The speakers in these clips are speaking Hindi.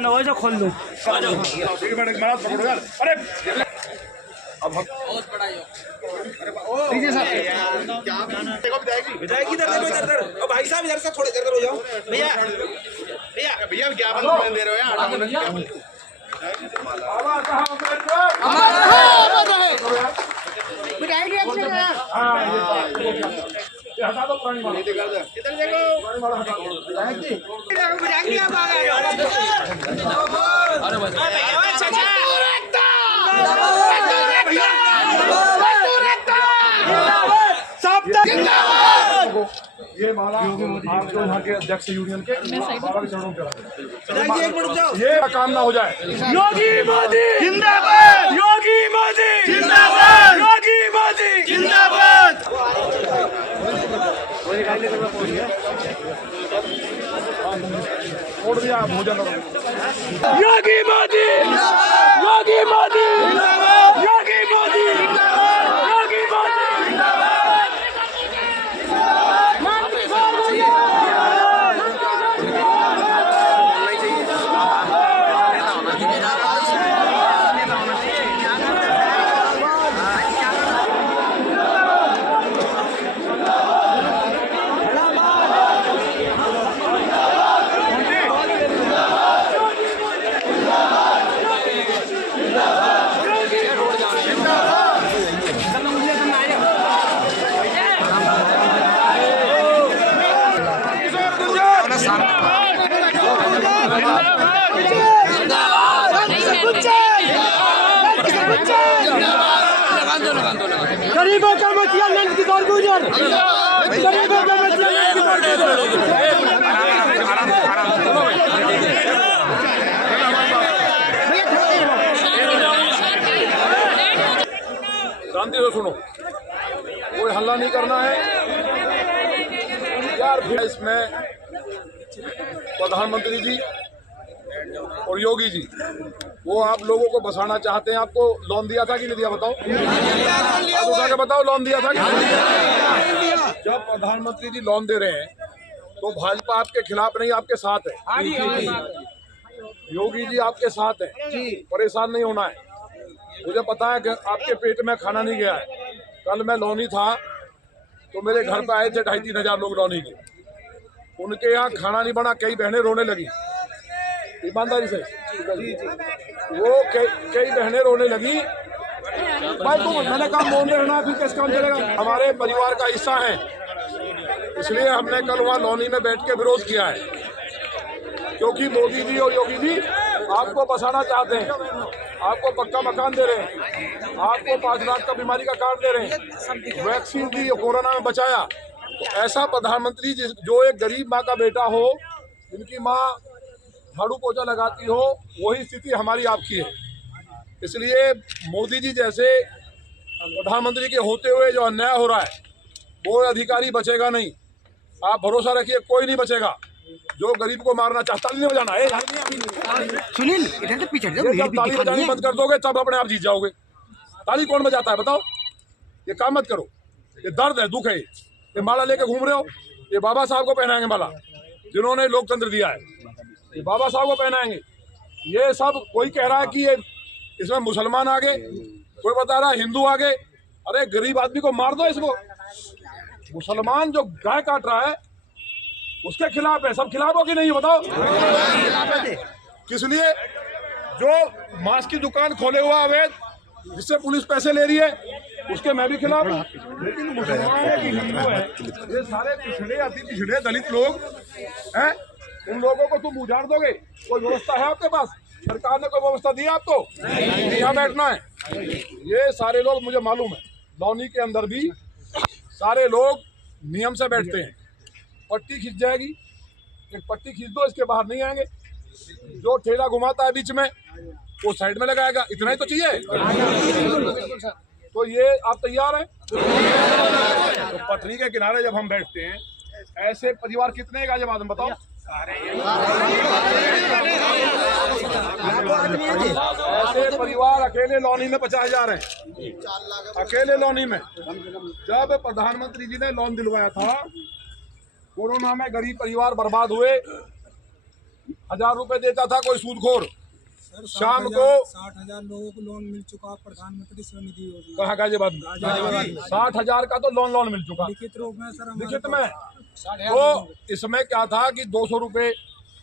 बंद हो तो खोल दूं। अरे अब हम विधायक इधर देखो, भाई साहब इधर से थोड़े इधर हो जाओ। भैया भैया भैया ज्ञापन दे रहे हो यार। हटा दो पुरानी वाला। इधर देखो ये माला आप जो यहाँ के अध्यक्ष यूनियन के बाबा के चरणों पे ये काम ना हो जाए। योगी मोदी जिंदाबाद, योगी मोदी जिंदाबाद, योगी मोदी जिंदाबाद। छोड़ दिया भोजन। योगी मोदी, योगी मोदी, योगी मोदी, योगी मोदी। गरीबों का मसला नंद की दौर गुजर, गरीबों का मसला नंद की दौर गुजर। शांति से सुनो, कोई हल्ला नहीं करना है यार। इसमें प्रधानमंत्री जी और योगी जी वो आप लोगों को बसाना चाहते हैं। आपको लोन दिया था कि नहीं दिया बताओ? उठा के बताओ, लोन दिया था कि नहीं? जब प्रधानमंत्री जी लोन दे रहे हैं तो भाजपा आपके खिलाफ नहीं, आपके साथ है। योगी जी आपके साथ है, परेशान नहीं होना है। मुझे पता है कि आपके पेट में खाना नहीं गया है। कल मैं लौनी था तो मेरे घर पे आए थे 2,500-3 हजार लोग लौनी के। उनके यहाँ खाना नहीं बना, कई बहनें रोने लगी ईमानदारी से। वो कई बहनें रोने लगी। भाई तुम मैंने कहा मौन रहना, फिर कैसे काम चलेगा? हमारे परिवार का हिस्सा है, इसलिए हमने कल वहाँ लौनी में बैठ के विरोध किया है। क्योंकि मोदी जी और योगी जी आपको बसाना चाहते हैं, आपको पक्का मकान दे रहे हैं, आपको 5 लाख का बीमारी का कार्ड दे रहे हैं, वैक्सीन दी, कोरोना में बचाया। तो ऐसा प्रधानमंत्री जो एक गरीब माँ का बेटा हो, जिनकी माँ झाड़ू पोछा लगाती हो, वही स्थिति हमारी आपकी है। इसलिए मोदी जी जैसे प्रधानमंत्री के होते हुए जो अन्याय हो रहा है, वो अधिकारी बचेगा नहीं। आप भरोसा रखिए, कोई नहीं बचेगा जो गरीब को मारना चाहता। नहीं बजाना है सुनील, इधर से पीछे जब ताली बजानी बंद कर दोगे तब अपने आप जीत जाओगे। ताली कौन बजाता है बताओ? ये काम मत करो, ये दर्द है, दुख है। ये माला लेके घूम रहे हो, ये बाबा साहब को पहनाएंगे माला, जिन्होंने लोकतंत्र दिया है। ये बाबा साहब को पहनाएंगे। ये सब कोई कह रहा है कि ये इसमें मुसलमान आ गए, कोई बता रहा है हिंदू आ गए। अरे गरीब आदमी को मार दो इसको। मुसलमान जो गाय काट रहा है उसके खिलाफ है। सब खिलाफ हो कि नहीं बताओ? किस लिए? जो मांस की दुकान खोले हुआ अवैध, जिससे पुलिस पैसे ले रही है, उसके मैं भी खिलाफ हूँ। लेकिन मुसलमान है कि हिंदू है, ये सारे पिछड़े अति पिछड़े दलित लोग हैं, उन लोगों को तुम उजाड़ दोगे? कोई व्यवस्था है आपके पास? सरकार ने कोई व्यवस्था दी आपको? यहाँ बैठना है। ये सारे लोग मुझे मालूम है, लौनी के अंदर भी सारे लोग नियम से बैठते हैं। पट्टी खींच जाएगी, एक पट्टी खींच दो, इसके बाहर नहीं आएंगे। जो ठेला घुमाता है बीच में वो साइड में लगाएगा, इतना ही तो चाहिए। तो ये आप तैयार हैं? तो पटरी के किनारे जब हम बैठते हैं, ऐसे परिवार कितने का जब आदम बताओ? ऐसे परिवार अकेले लौनी में 50,000 हैं, अकेले लौनी में। जब प्रधानमंत्री जी ने लोन दिलवाया था, कोरोना में गरीब परिवार बर्बाद हुए, 1000 रुपए देता था कोई सूदखोर, सर, शाम को 60,000 लोगों को लोन मिल चुका प्रधानमंत्री स्वनिधि योजना। कहा गाजियाबाद में 60,000 का तो लोन मिल चुका लिखित रूप में सर हमारे लिखित में। तो इसमें क्या था कि 200 रुपए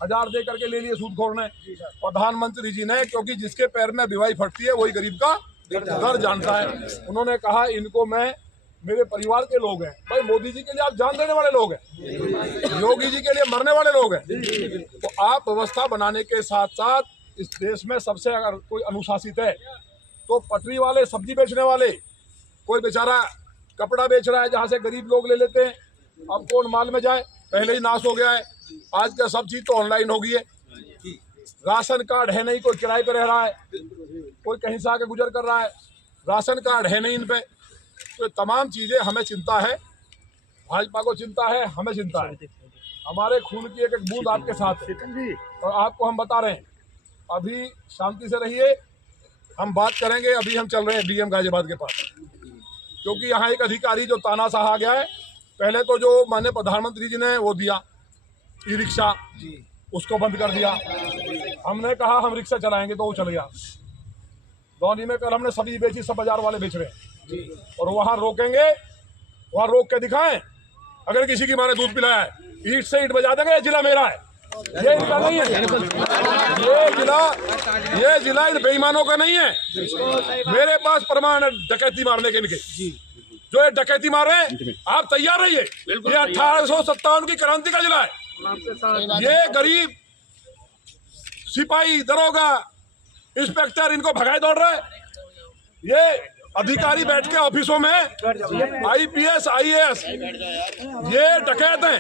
1000 दे करके ले लिए सूदखोर ने, प्रधानमंत्री जी ने, क्योंकि जिसके पैर में बिवाई फटती है वही गरीब का दर्द जानता है। उन्होंने कहा इनको मैं, मेरे परिवार के लोग हैं भाई, मोदी जी के लिए आप जान देने वाले लोग हैं, योगी जी के लिए मरने वाले लोग हैं। तो आप व्यवस्था बनाने के साथ साथ इस देश में सबसे अगर कोई अनुशासित है तो पटरी वाले, सब्जी बेचने वाले, कोई बेचारा कपड़ा बेच रहा है जहाँ से गरीब लोग ले लेते हैं, अब कौन माल में जाए, पहले ही नाश हो गया है। आज का सब चीज तो ऑनलाइन हो गई है, राशन कार्ड है नहीं, कोई किराए पे रह रहा है, कोई कहीं से आके गुजर कर रहा है, राशन कार्ड है नहीं इन पे। तो तमाम चीजें हमें चिंता है, भाजपा को चिंता है, हमें चिंता है। हमारे खून की एक एक बूंद आपके साथ है और आपको हम बता रहे हैं अभी शांति से रहिए, हम बात करेंगे। अभी हम चल रहे हैं डीएम गाजियाबाद के पास, क्योंकि यहाँ एक अधिकारी जो तानाशाह आ गया है। पहले तो जो माननीय प्रधानमंत्री जी ने वो दिया ई रिक्शा, उसको बंद कर दिया। हमने कहा हम रिक्शा चलाएंगे तो वो चल गया। दौनी में कल हमने सब्जी बेची, सब बाजार वाले बेच रहे हैं और वहाँ रोकेंगे, वहाँ रोक के दिखाएं। अगर किसी की माने दूध पिलाया है, ईंट से ईंट बजा देंगे, जिला मेरा है, ये इनका नहीं है। ये जिला इन बेईमानों का नहीं है। मेरे पास प्रमाण है डकैती मारने के इनके, जो ये डकैती मारे, आप तैयार रहिए। ये 1857 की क्रांति का जिला है। ये गरीब सिपाही, दरोगा, इंस्पेक्टर इनको भगाए दौड़ रहा है। ये अधिकारी बैठ के ऑफिसों में आईपीएस आईएएस ये डकैत हैं।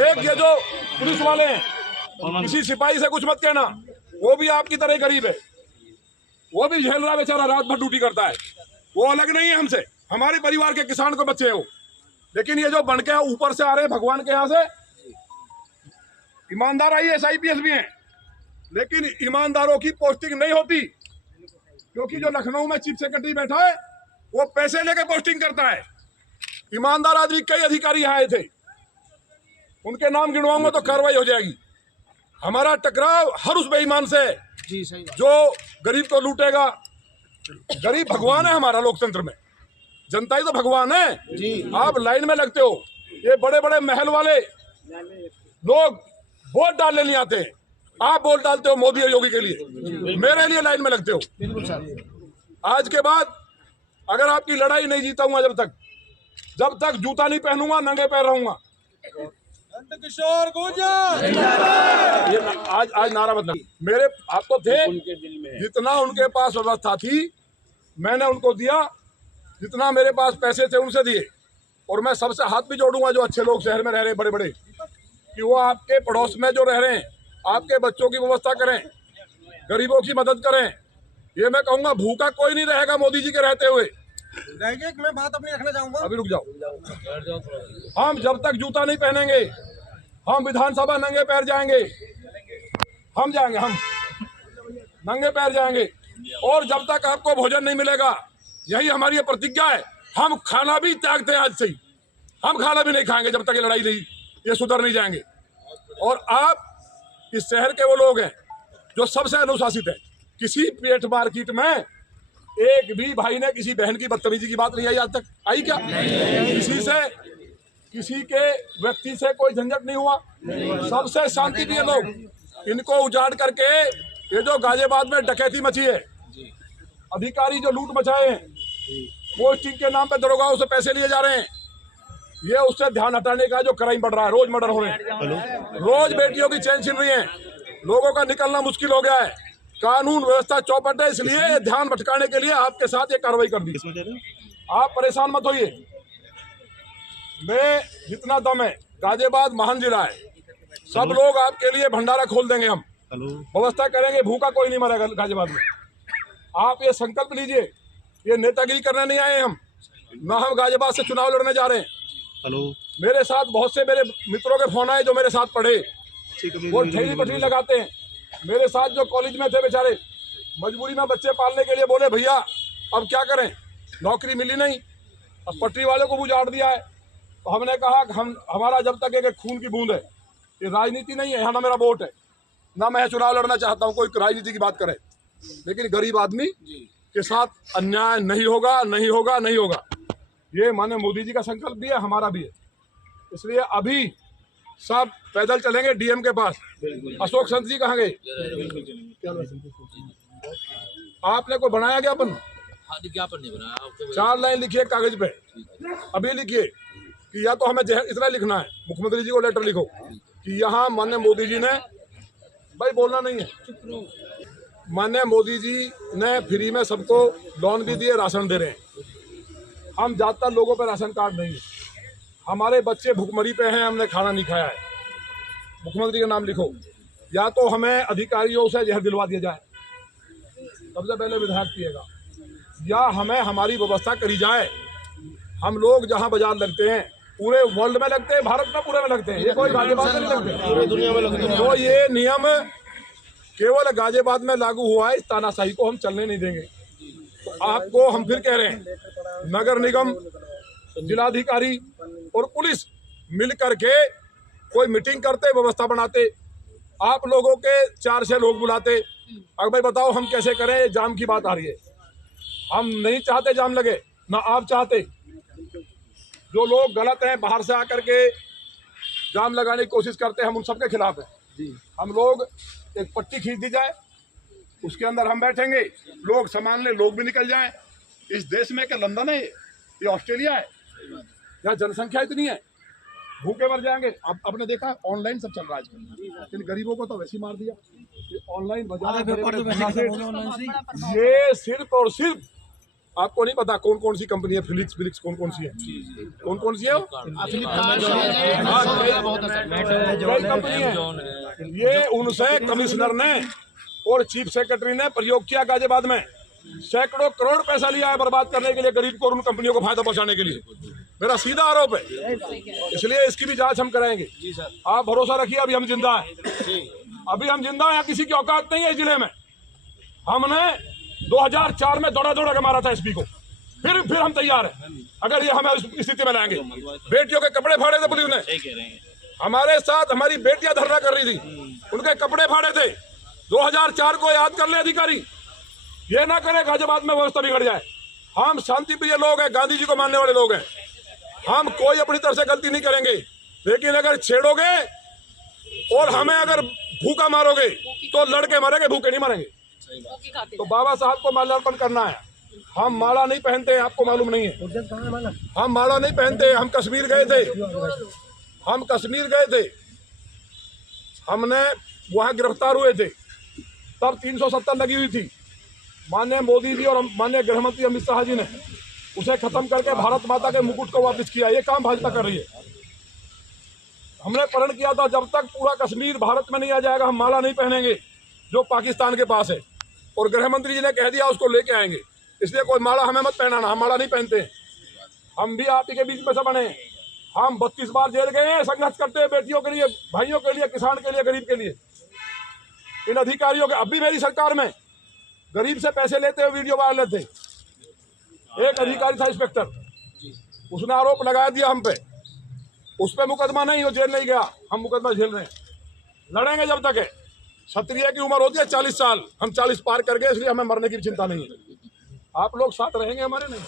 एक ये जो पुलिस वाले हैं, किसी सिपाही से कुछ मत कहना, वो भी आपकी तरह गरीब है, वो भी झेल रहा बेचारा, रात भर ड्यूटी करता है। वो अलग नहीं है हमसे, हमारे परिवार के किसान को बच्चे हो। लेकिन ये जो बन के ऊपर से आ रहे हैं भगवान के यहाँ से, ईमानदार आईएएस आईपीएस भी हैं, लेकिन ईमानदारों की पोस्टिंग नहीं होती, क्योंकि जो लखनऊ में चीफ सेक्रेटरी बैठा है वो पैसे लेके पोस्टिंग करता है। ईमानदार आदमी कई अधिकारी यहाँ आए थे, उनके नाम गिनवाऊंगा तो कार्रवाई हो जाएगी। हमारा टकराव हर उस बेईमान से जो गरीब को लूटेगा। गरीब भगवान है हमारा लोकतंत्र में, जनता ही तो भगवान है। आप लाइन में लगते हो, ये बड़े बड़े महल वाले लोग वोट डालने नहीं आते हैं, आप वोट डालते हो मोदी और योगी के लिए, मेरे लिए लाइन में लगते हो। आज के बाद अगर आपकी लड़ाई नहीं जीताऊंगा, जब तक जूता नहीं पहनूंगा, नंगे पैर रहूंगा। किशोर गुर्जर ये आज नारा बदला। मेरे आप तो थे, जितना उनके पास व्यवस्था थी मैंने उनको दिया, जितना मेरे पास पैसे थे उनसे दिए। और मैं सबसे हाथ भी जोड़ूंगा जो अच्छे लोग शहर में रह रहे बड़े बड़े, कि वो आपके पड़ोस में जो रह रहे हैं, आपके बच्चों की व्यवस्था करें, गरीबों की मदद करें। ये मैं कहूंगा भूखा कोई नहीं रहेगा मोदी जी के रहते हुए। मैं बात अपनी रखना चाहूंगा। अभी रुक जाओ। हम जब तक जूता नहीं पहनेंगे, हम विधानसभा नंगे पैर जाएंगे, हम नंगे पैर जाएंगे। और जब तक आपको भोजन नहीं मिलेगा, यही हमारी प्रतिज्ञा है। हम खाना भी त्यागते हैं आज से ही, हम खाना भी नहीं खाएंगे जब तक ये लड़ाई नहीं, ये सुधर नहीं जाएंगे। और आप इस शहर के वो लोग हैं जो सबसे अनुशासित है। किसी पेट मार्केट में एक भी भाई ने किसी बहन की बदतमीजी की बात नहीं आई, आज तक आई क्या? किसी से, किसी के व्यक्ति से कोई झंझट नहीं हुआ, सबसे शांति प्रिय लोग। इनको उजाड़ करके ये जो गाजियाबाद में डकैती मची है, अधिकारी जो लूट मचाए हैं, पोस्टिंग के नाम पे दरोगाओं से पैसे लिए जा रहे हैं, ये उससे ध्यान हटाने का जो क्राइम बढ़ रहा है। रोज मर्डर हो रहे हैं, रोज बेटियों की चैन छिन रही है, लोगों का निकलना मुश्किल हो गया है, कानून व्यवस्था चौपट है। इसलिए ध्यान भटकाने के लिए आपके साथ ये कार्रवाई कर दी। आप परेशान मत होइए, मैं जितना दम है, गाजियाबाद महान जिला है, सब लोग आपके लिए भंडारा खोल देंगे, हम व्यवस्था करेंगे, भूखा कोई नहीं मरेगा गाजियाबाद में। आप ये संकल्प लीजिए, ये नेतागिरी करने नहीं आए हम, ना हम गाजियाबाद से चुनाव लड़ने जा रहे हैं। मेरे साथ बहुत से मेरे मित्रों के फोन आए जो मेरे साथ पढ़े, वो ठेली पटरी लगाते हैं। मेरे साथ जो कॉलेज में थे बेचारे, मजबूरी में बच्चे पालने के लिए बोले भैया अब क्या करें, नौकरी मिली नहीं, अब पटरी वाले को भी उजाड़ दिया है। तो हमने कहा हमारा जब तक एक खून की बूंद है, ये राजनीति नहीं है, यहाँ ना मेरा वोट है, ना मैं चुनाव लड़ना चाहता हूँ, कोई राजनीति की बात करे, लेकिन गरीब आदमी के साथ अन्याय नहीं होगा, नहीं होगा, नहीं होगा। ये माननीय मोदी जी का संकल्प भी है, हमारा भी है। इसलिए अभी सब पैदल चलेंगे डीएम के पास। अशोक संत जी कहाँ गए? आपने को बनाया ज्ञापन? ज्ञापन नहीं बनाया। 4 लाइन लिखिए कागज पे, अभी लिखिए कि या तो हमें इतना लिखना है, मुख्यमंत्री जी को लेटर लिखो कि यहाँ माननीय मोदी जी ने, भाई बोलना नहीं है, माननीय मोदी जी ने फ्री में सबको लोन भी दिए, राशन दे रहे हैं। हम ज़्यादातर लोगों पे राशन कार्ड नहीं है, हमारे बच्चे भूखमरी पे हैं, हमने खाना नहीं खाया है। मुख्यमंत्री का नाम लिखो, या तो हमें अधिकारियों से जहर दिलवा दिया जाए, सबसे पहले विधायक पिएगा, या हमें हमारी व्यवस्था करी जाए। हम लोग जहां बाजार लगते हैं, पूरे वर्ल्ड में लगते हैं, भारत में पूरे में लगते हैं, ये कोई गाजियाबाद में नहीं लगते, पूरे दुनिया में लगते हैं। तो ये नियम केवल गाजियाबाद में लागू हुआ है, इस तानाशाही को हम चलने नहीं देंगे। तो आपको हम फिर कह रहे हैं, नगर निगम, जिलाधिकारी और पुलिस मिल करके कोई मीटिंग करते, व्यवस्था बनाते, आप लोगों के 4-6 लोग बुलाते। अब भाई बताओ हम कैसे करें? जाम की बात आ रही है, हम नहीं चाहते जाम लगे, ना आप चाहते। जो लोग गलत हैं, बाहर से आकर के जाम लगाने की कोशिश करते हैं, हम उन सबके खिलाफ हैं। हम लोग एक पट्टी खींच दी जाए, उसके अंदर हम बैठेंगे, लोग सामान ले, लोग भी निकल जाएं। इस देश में क्या लंदन है, ये ऑस्ट्रेलिया है, यहाँ जनसंख्या इतनी है, भूखे मर जाएंगे। अब आपने देखा ऑनलाइन सब चल रहा है आजकल, लेकिन गरीबों को तो वैसे ही मार दिया। ये ऑनलाइन बाजार, ये सिर्फ और सिर्फ आपको नहीं पता कौन कौन सी कंपनी है, फिलिप्स कौन कौन सी है, कौन कौन सी है, कंपनी है। ये उनसे कमिश्नर ने और चीफ सेक्रेटरी ने प्रयोग किया गाजियाबाद में, सैकड़ों करोड़ पैसा लिया है बर्बाद करने के लिए, गरीब को और उन कंपनियों को फायदा पहुंचाने के लिए। मेरा सीधा आरोप है, इसलिए इसकी भी जांच हम कराएंगे। आप भरोसा रखिए, अभी हम जिंदा हैं, अभी हम जिंदा हैं, किसी की औकात नहीं है इस जिले में। हमने 2004 में दौड़ा के मारा था एसपी को, फिर हम तैयार हैं अगर ये हमें इस स्थिति में लाएंगे। बेटियों के कपड़े फाड़े थे पुलिस ने, हमारे साथ हमारी बेटियां धरना कर रही थी, उनके कपड़े फाड़े थे। 2004 को याद कर ले अधिकारी, ये ना करे गाजियाबाद में व्यवस्था बिगड़ जाए। हम शांति प्रिय लोग हैं, गांधी जी को मानने वाले लोग हैं, हम कोई अपनी तरफ से गलती नहीं करेंगे। लेकिन अगर छेड़ोगे और हमें अगर भूखा मारोगे तो लड़के मरेंगे, भूखे नहीं मरेंगे। तो बाबा साहब को माल्यार्पण करना है। हम माला नहीं पहनते, आपको मालूम नहीं है, हम माला नहीं पहनते। हम कश्मीर गए थे, हमने वहां गिरफ्तार हुए थे, तब 370 लगी हुई थी। माननीय मोदी जी और माननीय गृह मंत्री अमित शाह जी ने उसे खत्म करके भारत माता के मुकुट को वापस किया। ये काम भाजपा कर रही है। हमने प्रण किया था, जब तक पूरा कश्मीर भारत में नहीं आ जाएगा हम माला नहीं पहनेंगे, जो पाकिस्तान के पास है। और गृह मंत्री जी ने कह दिया उसको लेके आएंगे, इसलिए कोई माला हमें मत पहनाना, हम माला नहीं पहनते। हम भी आप ही के बीच में से बने, हम 32 बार जेल गए हैं संघर्ष करते हैं, बेटियों के लिए, भाइयों के लिए, किसान के लिए, गरीब के लिए। इन अधिकारियों के, अब भी मेरी सरकार में गरीब से पैसे लेते हुए वीडियो वायरल थे। एक अधिकारी था इंस्पेक्टर, उसने आरोप लगा दिया हम पे, उस पर मुकदमा नहीं, वो जेल नहीं गया, हम मुकदमा झेल रहे हैं। लड़ेंगे जब तक है। क्षत्रिय की उम्र होती है 40 साल, हम 40 पार कर गए, इसलिए हमें मरने की चिंता नहीं है। आप लोग साथ रहेंगे हमारे? नहीं,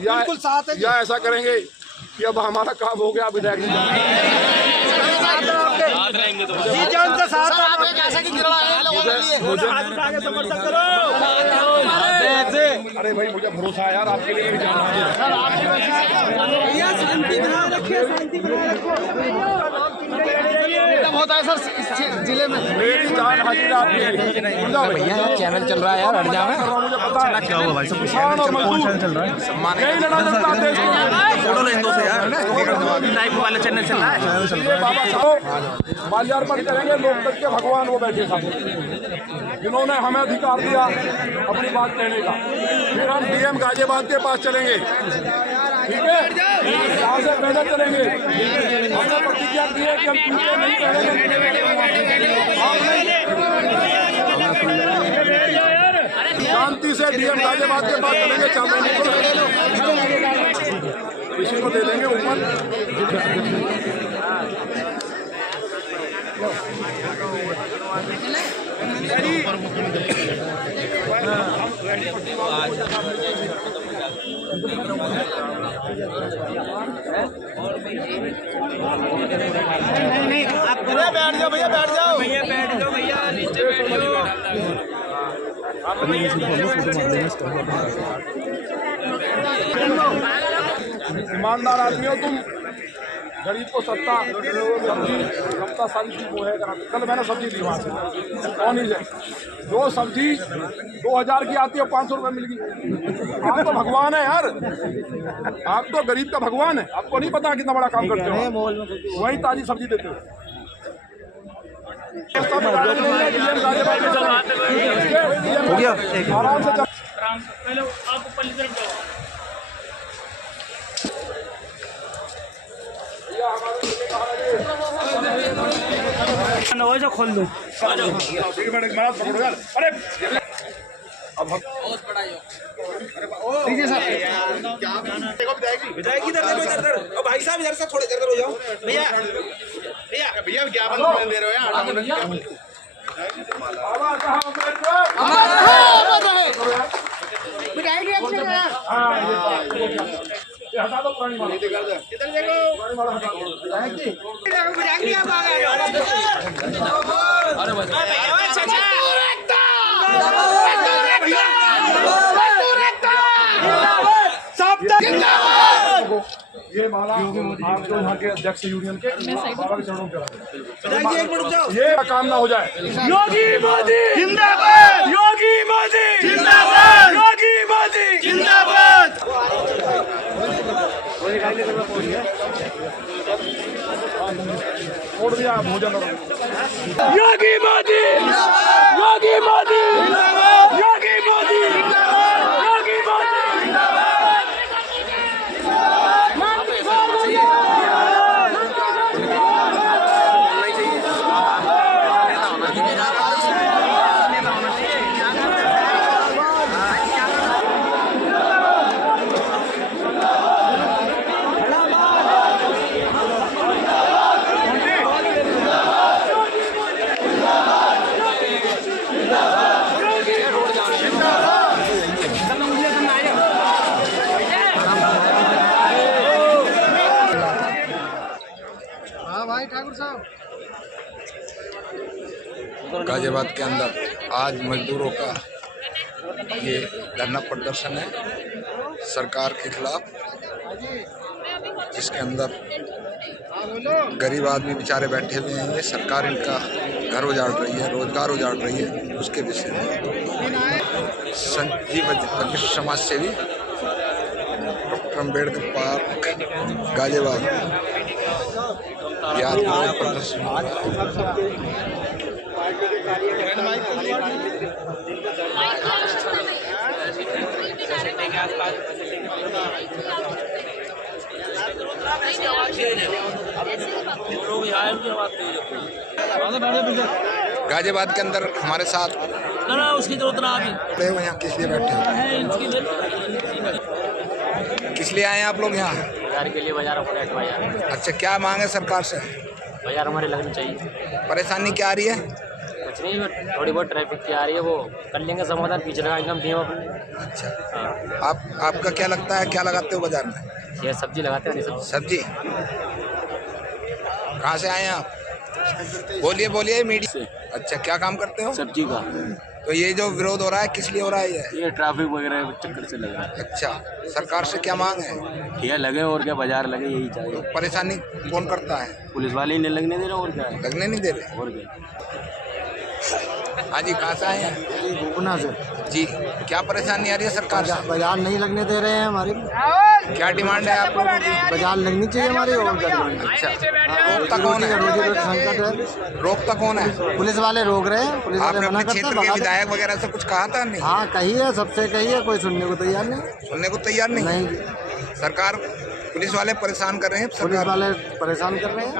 बिल्कुल साथ है। या ऐसा करेंगे कि अब हमारा काम हो गया, विधायक जी जान से साथ अरे भाई मुझे भरोसा है यार, आपके लिए भी जाना है। होता है सर जिले में, मेरी जान हाजिर आपकी है। भैया चैनल चल रहा है यार, हट जाओ। मुझे पता है क्या हुआ भाई, सब किसान और मजदूर चल रहा है, सम्मान नहीं लड़ा जाता देश को। फोटो ले दो से यार, लाइव वाला चैनल चल रहा है। ये बाबा साहब माल्यार्पण करेंगे, लोकतंत्र के भगवान वो बैठे साहब, जिन्होंने हमें अधिकार दिया अपनी बात कहने का। फिर हम डीएम गाजियाबाद के पास चलेंगे, ठीक है, यहाँ से पैदल चलेंगे। हमने प्रतिज्ञा की है कि हम पीछे नहीं करेंगे। शांति से डीएम गाजियाबाद के पास चलेंगे, किसी को दे देंगे ऊपर। बैठ जाओ भैया, बैठ जाओ भैया, बैठ जाओ भैया, नीचे बैठ जाओ। ईमानदार आदमी हो तुम, गरीब को सस्ता सस्ता सारी चीज वो है कराते। कल मैंने सब्जी ली वहाँ से, कौन ही जो सब्जी 2000 की आती है 500 रुपये मिल गई। आप तो भगवान है यार, आप तो गरीब का भगवान है। आपको नहीं पता कितना बड़ा काम करते हो, वही ताजी सब्जी देते हो। हो गया आराम से चल। पहले आप ऊपर की तरफ जाओ। खोल दो। अरे अब हम विधायक इधर देखो, इधर भाई साहब इधर से थोड़े इधर हो जाओ भैया। भैया भैया ज्ञापन दे रहे हो हटा दो पुरानी माला। इधर ये माला आप जो यहाँ के अध्यक्ष यूनियन के बाबा के चरणों पे रखो। ये काम ना हो जाए। योगी मोदी जिंदाबाद, योगी मोदी जिंदाबाद, योगी मोदी जिंदाबाद। छोड़ दिया भोजन। योगी मोदी, योगी मोदी, योगी मोदी, योगी मोदी। गाजियाबाद के अंदर आज मजदूरों का ये धरना प्रदर्शन है सरकार के खिलाफ, जिसके अंदर गरीब आदमी बेचारे बैठे हुए हैं। ये सरकार इनका घर उजाड़ रही है, रोजगार उजाड़ रही है, उसके विषय में संजीव वरिष्ठ समाज सेवी डॉक्टर अम्बेडकर पार्क गाजियाबाद याद प्रदर्शन। गाजियाबाद के अंदर हमारे साथ ना उसकी जरूरत ना अभी खड़े हुए यहाँ किस लिए बैठे हो? किस लिए आए हैं आप लोग यहाँ? बाजार के लिए बाजार बाजार अच्छा, क्या मांग है सरकार से? बाजार हमारे लगनी चाहिए। परेशानी क्या आ रही है? कुछ नहीं, थोड़ी बहुत ट्रैफिक की आ रही है, वो कर लेंगे समाधान। पिछले का इनकम दिए अपने। अच्छा, आपका क्या लगता है, क्या लगाते हो बाजार में? ये सब्जी लगाते हैं। सब्जी कहाँ से आए हैं आप? बोलिए बोलिए मीडिया से। अच्छा, क्या काम करते हो? सब्जी का। तो ये जो विरोध हो रहा है किस लिए हो रहा है? ये ट्रैफिक वगैरह चक्कर से लग रहा है। अच्छा, सरकार से क्या मांग है? ये लगे और क्या, बाजार लगे, यही चाहिए। परेशानी कौन करता है? पुलिस वाले ही नहीं लगने दे रहे, और क्या है? लगने नहीं दे रहे। और क्या। हाँ जी, कहाँ से आए हैं? भूपना से जी, क्या परेशानी आ रही है सरकार से? बाजार नहीं लगने दे रहे हैं हमारी। क्या डिमांड है आप लोगों की? बाजार लगनी चाहिए हमारी। और क्या डिमांड है? अच्छा, रोकता कौन है? रोजी रोटी संकट है। रोकता कौन है? पुलिस वाले रोक रहे हैं। पुलिस वाले आपने मना अपने करते क्षेत्र के हैं। विधायक वगैरह से कुछ कहा था? नहीं। हाँ, कही है, सबसे कही है, कोई सुनने को तैयार नहीं। सुनने को तैयार नहीं। नहीं, सरकार, पुलिस वाले परेशान कर रहे हैं। पुलिस वाले परेशान कर रहे हैं।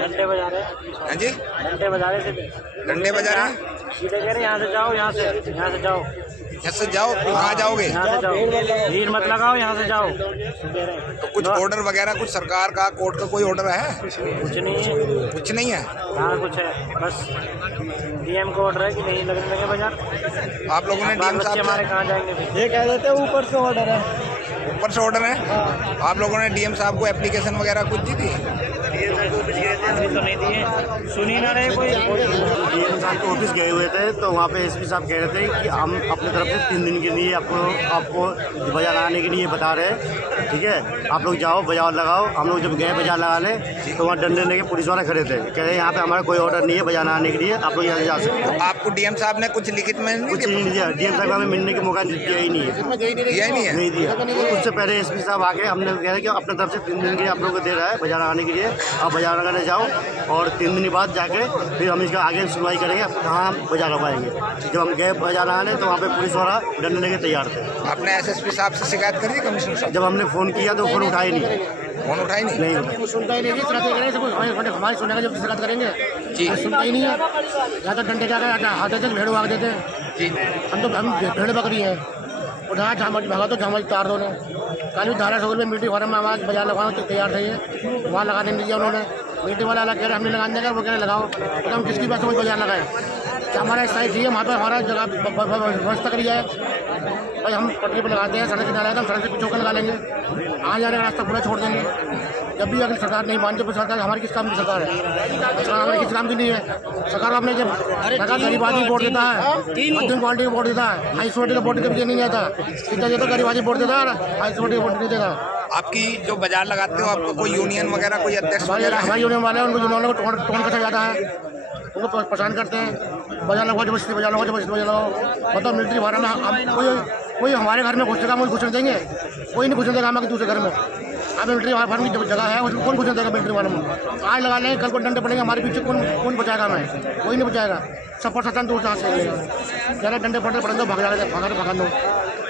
घंटे बजा रहे हैं। हाँ जी, घंटे बजा रहे थे। डंडे बजा रहे हैं। सीधे कह रहे यहाँ से जाओ, यहाँ से जाओ। यहाँ से जाओ, कहाँ जाओगे? यहाँ से जाओ, भीड़ मत लगाओ, यहाँ से जाओ। तो कुछ ऑर्डर वगैरह कुछ सरकार का, कोर्ट का कोई ऑर्डर है? कुछ नहीं है। कुछ नहीं है। हाँ कुछ है, बस डीएम को ऑर्डर है कि नहीं लगने लगे बाजार। आप लोगों ने बाल डीएम बच्चे साहब हमारे कहाँ जाएंगे फिर? ये कह देते हैं ऊपर से ऑर्डर है। ऊपर से ऑर्डर है? आप लोगों ने डीएम साहब को एप्लीकेशन वगैरह कुछ दी थी? अभी तो नहीं दिए, सुनी ना रहे कोई। डीएम साहब के ऑफिस गए हुए थे तो वहाँ पे एसपी साहब कह रहे थे कि हम अपनी तरफ से 3 दिन के लिए आपको बाजार लगाने के लिए बता रहे हैं, ठीक है, आप लोग जाओ बाजार लगाओ। हम लोग जब गए बाजार लगाने तो वहाँ डंडे लेके पुलिस वाले खड़े थे, कह रहे यहाँ पे हमारा कोई ऑर्डर नहीं है बाजार लगाने के लिए, आप लोग यहाँ से जा सकते हो। आपको डीएम साहब ने कुछ लिखित में कुछ नहीं दिया, डीएम साहब हमें मिलने का मौका दिया ही नहीं है, दिया ही नहीं है? नहीं दिया। उससे पहले एसपी साहब आके हमने कह रहे कि अपने तरफ से 3 दिन के लिए आप लोग को दे रहा है बाजार लगाने के लिए, आप बाजार लगाने जाओ और 3 दिन बाद जाके फिर हम इसका आगे सुनवाई करेंगे कहाँ बाजार लगाएंगे। जब हम गए बाजार लगाने तो वहाँ पे पुलिस वाला डंडे लेके तैयार थे। आपने एसएसपी साहब से शिकायत करी, कमिश्नर साहब? जब हमने फ़ोन किया तो फ़ोन उठाए नहीं। फोन उठाई नहीं? नहीं सुनता ही नहीं जी, हमारी सुनेगा जब शिकायत करेंगे जी। सुनता ही नहीं है। या तो डंडे क्या हाथे से भेड़ भाग देते हैं जी। हम भेड़ बकरी हैं, उठा झामच भागा तो झामच तार दो ने। कल भी धारा सगुल में मीटिंग फार्म में आवाज़ बाजार लगाना तो तैयार थे, वहाँ लगाने नहीं दिया उन्होंने। मीटिंग वाला अलग कह रहे हमने लगाने देगा, वो कह रहे लगाओ, तो हम किसकी बात समझ बाजार लगाए? क्या हमारा स्थायी चाहिए वहाँ पर हमारा जगह व्यवस्था करी जाए। भाई हम पटरी पर लगाते हैं, सड़क किनारे तो हम सड़क से कुछ होकर लगा लेंगे, आ जाने का रास्ता पूरा छोड़ देंगे। जब भी अगर सरकार नहीं मानती तो सरकार हमारी किस काम की सरकार है? सरकार हमारी किस काम की नहीं है। सरकार अपने जब सरकार गरीब आदमी वोट देता है, मध्यम क्वालिटी का वोट देता है, हाई सोसाइटी का वोट कभी नहीं आता। सीधा ये तो गरीब आदमी वोट देता है, हाई सोसाइटी का वोट नहीं देता। आपकी जो बाजार लगाते हो आपको कोई यूनियन वगैरह कोई अध्यक्ष वगैरह है? हमारी यूनियन वाले हैं, उनको यूनियन को टोन कसा जाता है, उनको परेशान करते हैं। बाजार लगवाओ जबरदस्ती, बाजार लगाओ जबरदस्ती, बाजार लगाओ। मतलब मिलिट्री फार्म में हम कोई हमारे घर में घुसेगा, मुझे घुसने देंगे? कोई नहीं घुसने देगा हमें दूसरे घर में। अब मिलिट्री फार्म की जगह है उसमें कौन घुसने देगा? मिलिट्री फार्म में आज लगा लेंगे, कल को डंडे पड़ेंगे हमारे पीछे, कौन बचाएगा हमें? कोई नहीं बचाएगा। सब प्रशासन दूर से ज़्यादा डंडे पड़े पड़ेंगे, भगा दो।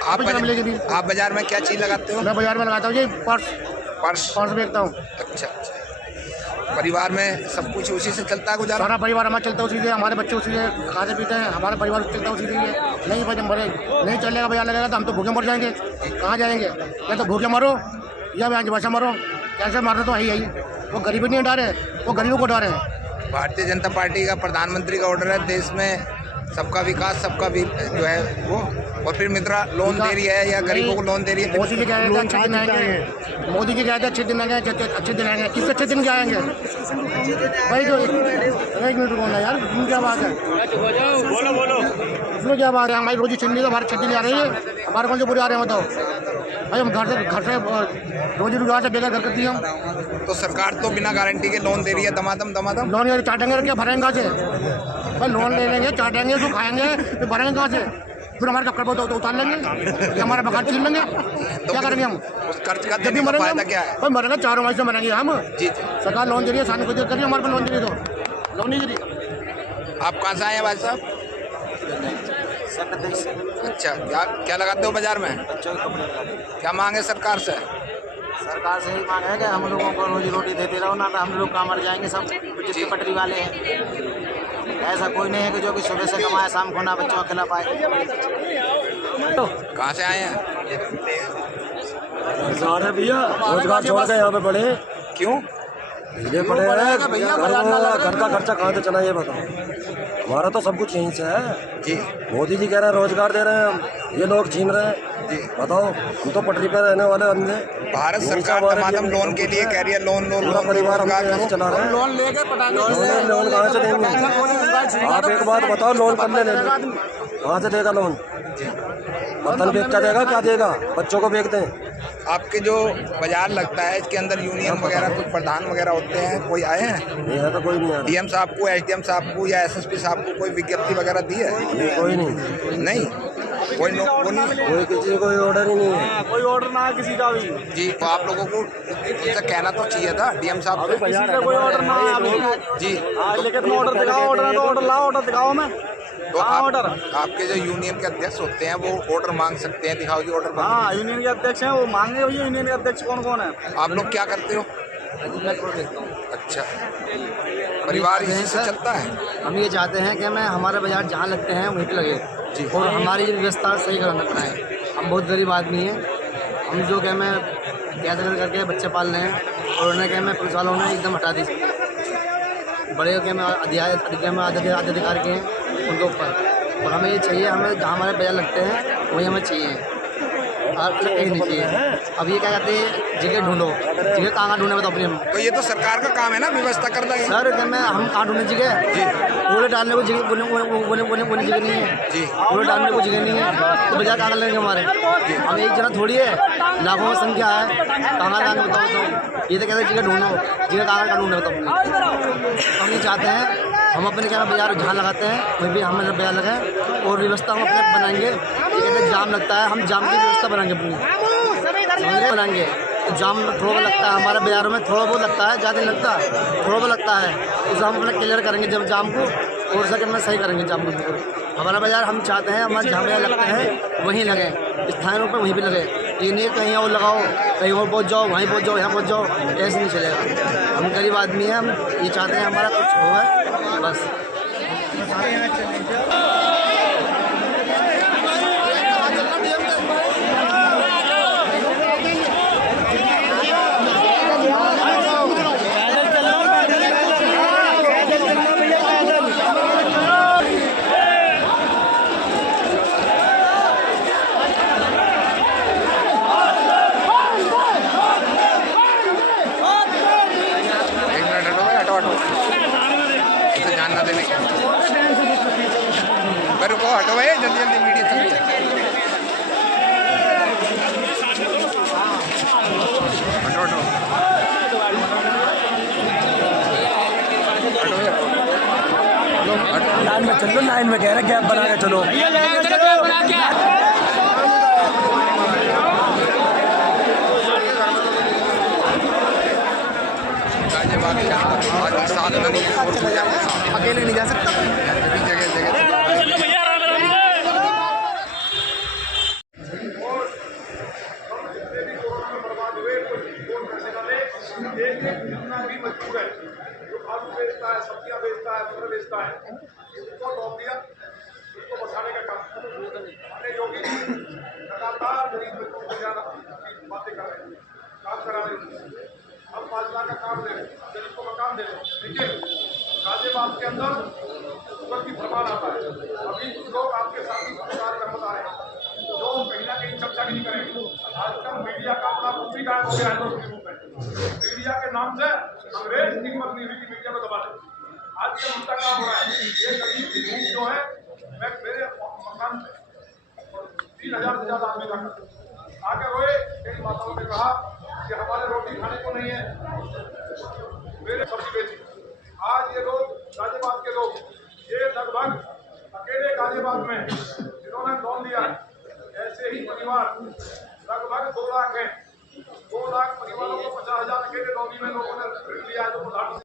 आप बाजार में क्या चीज़ लगाते हो? मैं बाजार में लगाता हूँ ये पर्स बेचता हूँ। अच्छा। परिवार में सब कुछ उसी से चलता है गुजारा? सारा परिवार हमारा चलता है उसी से, हमारे बच्चे उसी से खाते पीते हैं, हमारा परिवार चलता है उसी से। नहीं भाई मरे नहीं चलेगा बाजार लगेगा तो हम तो भूखे मर जाएंगे। कहाँ जाएंगे? या तो भूखे मरो या भाषा मरो, कैसे मारना तो यही वो गरीबी नहीं हटा रहे, वो गरीबों को हटा रहे हैं। भारतीय जनता पार्टी का प्रधानमंत्री का ऑर्डर है देश में सबका विकास सबका भी जो है वो, और फिर मुद्रा लोन दे रही है या गरीबों को लोन दे रही है। मोदी जी कह रहे थे अच्छे दिन आएंगे, मोदी जी कहते हैं अच्छे दिन आएंगे, अच्छे दिन आएंगे। किस अच्छे दिन क्या आएंगे भाई? जो 1 मिनट बोलना यार, क्या बात है? बोलो इसमें क्या बात है? हमारी रोजी छिंडी तो हमारे 6 दिन आ रही है, हमारे कौन से पूरे आ रहे हैं बताओ भाई? हम घर से रोजी रोजगार से बेकार कर करती हम। तो सरकार तो बिना गारंटी के लोन दे रही है, दमादम। लोन ये चाटेंगे क्या भरेंगे कहाँ से भाई? लोन ले लेंगे, चाटेंगे, तो खाएंगे, फिर भरेंगे कहाँ से? फिर हमारे कपड़े तो उतार लेंगे, हमारा बगान छीन लेंगे, क्या करेंगे हम? उस कर्ज का जब भी मरेंगे फायदा क्या है? भाई मरेंगे 4 महीने से मरेंगे हम। जी। सरकार लोन दे रही है, सामने को करिए, हमारे पर लोन दे रही तो लोन नहीं दे रही। आप कहाँ से आए हैं भाई साहब? अच्छा, क्या लगाते हो बाजार में? क्या मांगे सरकार से? सरकार से ही मांग है कि हम लोगों को रोजी रोटी देते रहो, ना तो हम लोग कहाँ मर जाएंगे। सब जितने पटरी वाले हैं, ऐसा कोई नहीं है कि जो कि सुबह से कमाए शाम को ना बच्चों को खिला पाए। कहाँ से आए हैं? भैया रोजगार छोड़ के यहाँ पे पड़े, क्यों? ये पड़े हैं, घर का खर्चा कहाँ से चला ये बताओ? हमारा तो सब कुछ यहीं से है जी। मोदी जी कह रहे हैं रोजगार दे रहे हैं, हम ये लोग छीन रहे हैं जी। बताओ, हम तो पटरी पर रहने वाले बंदे। भारत सरकार तमाम लोन के लिए कह रही है, लोन परिवार चला रहे हैं। लोन कहाँ से देंगे? आप एक बात बताओ, लोन कर ले कहाँ से देगा लोन? बर्तन बेच कर देगा, क्या देगा? बच्चों को बेचते हैं। आपके जो बाजार लगता है इसके अंदर यूनियन वगैरह कुछ प्रधान वगैरह होते हैं, कोई आए हैं? नहीं तो कोई नहीं आया। डीएम साहब को, एसडीएम साहब को या एसएसपी साहब को कोई विज्ञप्ति वगैरह दी है? कोई नहीं। कोई किसी कोई ऑर्डर ही नहीं है, कोई ऑर्डर ना है किसी का भी जी। तो आप लोगों को उनसे कहना तो चाहिए था डीएम साहब को। किसी का कोई ऑर्डर ना है अभी जी। लेकिन तुम ऑर्डर दिखाओ, ऑर्डर तो ऑर्डर लाओ, ऑर्डर दिखाओ हमें। तो आपके जो यूनियन के अध्यक्ष होते हैं वो ऑर्डर मांग सकते हैं, दिखाओ जी ऑर्डर। हाँ, यूनियन के अध्यक्ष हैं, वो मांगे। भैया यूनियन के अध्यक्ष कौन कौन है? आप लोग क्या करते हो? अच्छा, परिवार इसी से चलता है? हम ये चाहते हैं कि हमें हमारे बाजार जहाँ लगते हैं वहीं पे लगे। और हमारी जो व्यवस्था सही कराना पड़ा है। हम बहुत गरीब आदमी हैं, हम जो क्या मैं कैसे करके बच्चे पाल रहे हैं और उन्हें क्या मैं पुलिस वालों ने एकदम हटा दी। बड़े क्या मैं अधिकार के हैं उनके ऊपर, और हमें ये चाहिए, हमें जहाँ हमारे बाजार लगते हैं वही हमें चाहिए, और कहीं नहीं चाहिए। अब ये क्या कहते हैं जगह ढूंढो, जगह कहाँ ढूंढे बताओ अपने हम। तो ये तो सरकार का काम है ना व्यवस्था करना है। सर क्या मैं हम कहाँ ढूंढे जगह जी, कूड़े डालने को जगह बोले जगह नहीं है जी, कूड़े डालने को जगह नहीं है, तो बाजार कहाँ लेंगे हमारे। हम एक जना थोड़ी है, लाखों में संख्या है, कहाँ जाएंगे बताओ। ये तो कहते हैं जगह ढूंढो, जगह कहाँ ढूंढे बताओ। हम ये चाहते हैं हम अपने क्या बाजार जहाँ लगाते हैं वहीं भी हमें बाजार लगाएं, और व्यवस्था हम अपने बनाएंगे। ये कहते हैं जाम लगता है, हम जाम की व्यवस्था बनाएंगे अपनी बनाएंगे। तो जाम थोड़ा बहुत लगता है हमारे बाजारों में, थोड़ा बहुत लगता है, ज़्यादा नहीं लगता, थोड़ा बहुत लगता है। उसे हम अपना क्लियर करेंगे जब जाम को, और सके में सही करेंगे जाम को बिल्कुल। हमारा बाजार हम चाहते हैं हमारे जहाँ बाजार लगते हैं वहीं लगे, स्थानीय रूप में वहीं भी लगे। ये नहीं कहीं और लगाओ, कहीं और पहुँच जाओ, वहीं पहुँच जाओ, यहाँ पहुँच जाओ, ऐसे नहीं चलेगा। हम गरीब आदमी हैं, हम ये चाहते हैं हमारा कुछ हो बस। जानना देने रुको, हटो भाई, जल्दी जल्दी मीडिया हटो हटो लाइन में चलो, लाइन में कह रहे गैप बना के चलो। अकेले नहीं जा सकता, जगह जगह सब्जियां बेचता है, फल बेचता है, इसको नौकरियां इसको बचाने का काम हमने योगी लगातार गरीब बच्चों को जाना बातें कर रहे हैं, काम करा रहे हैं। हम 5 लाख का काम दे रहे हैं, गरीब को मकान दे रहे हैं, लेकिन गाजियाबाद के अंदर शुगर की भरमार आता है। अभी लोग आपके साथी सरकार कर बता रहे हैं, जो कहीं ना कहीं चर्चागिरी करेंगे। आजकल मीडिया का अपना रूप भी गायब हो गया है। मीडिया के नाम से अंग्रेज की हिम्मत नहीं हुई कि मीडिया को दबा दे। आज का मुद्दा काम हो रहा है, ये गरीब की भूख जो है, मैं मेरे मकान में 3000 से ज्यादा आदमी रखा आगे रोए। मेरी माताओं ने कहा कि हमारे रोटी खाने को नहीं है, मेरे सब्जी बेची। आज ये लोग गाजियाबाद के लोग, ये लगभग अकेले गाजियाबाद में जिन्होंने लोन लिया है, ऐसे ही परिवार लगभग 2 लाख हैं। 2 लाख परिवारों को 50,000 अकेले लोन में लोगों ने ऋण लिया है। तो